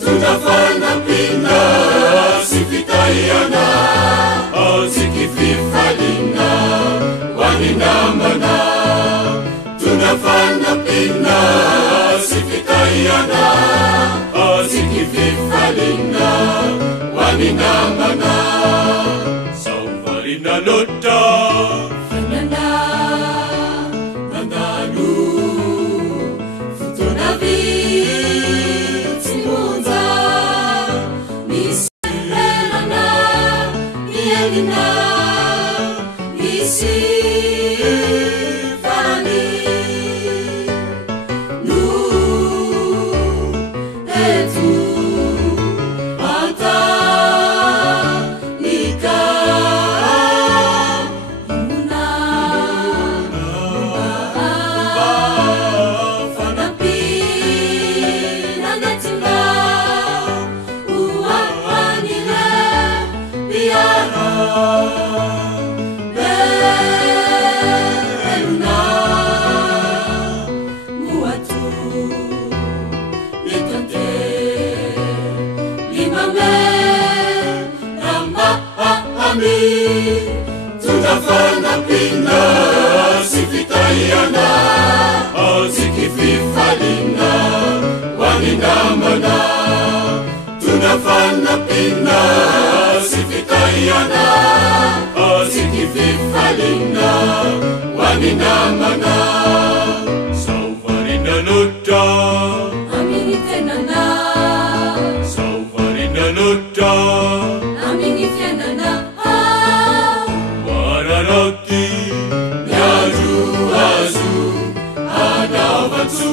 Tunafana pina sifitayana azikififalina waninamana. Tunafana pina sifitayana azikififalina waninamana. Sauvarina lota fanana nandanu futonavi Tunafana pina sifitayana azikififalina waninamana. Tunafana pina sifitayana azikififalina waninamana. Sauvarina lota amini tenana. Sauvarina lota amini tenana. Yaju azu anavatsu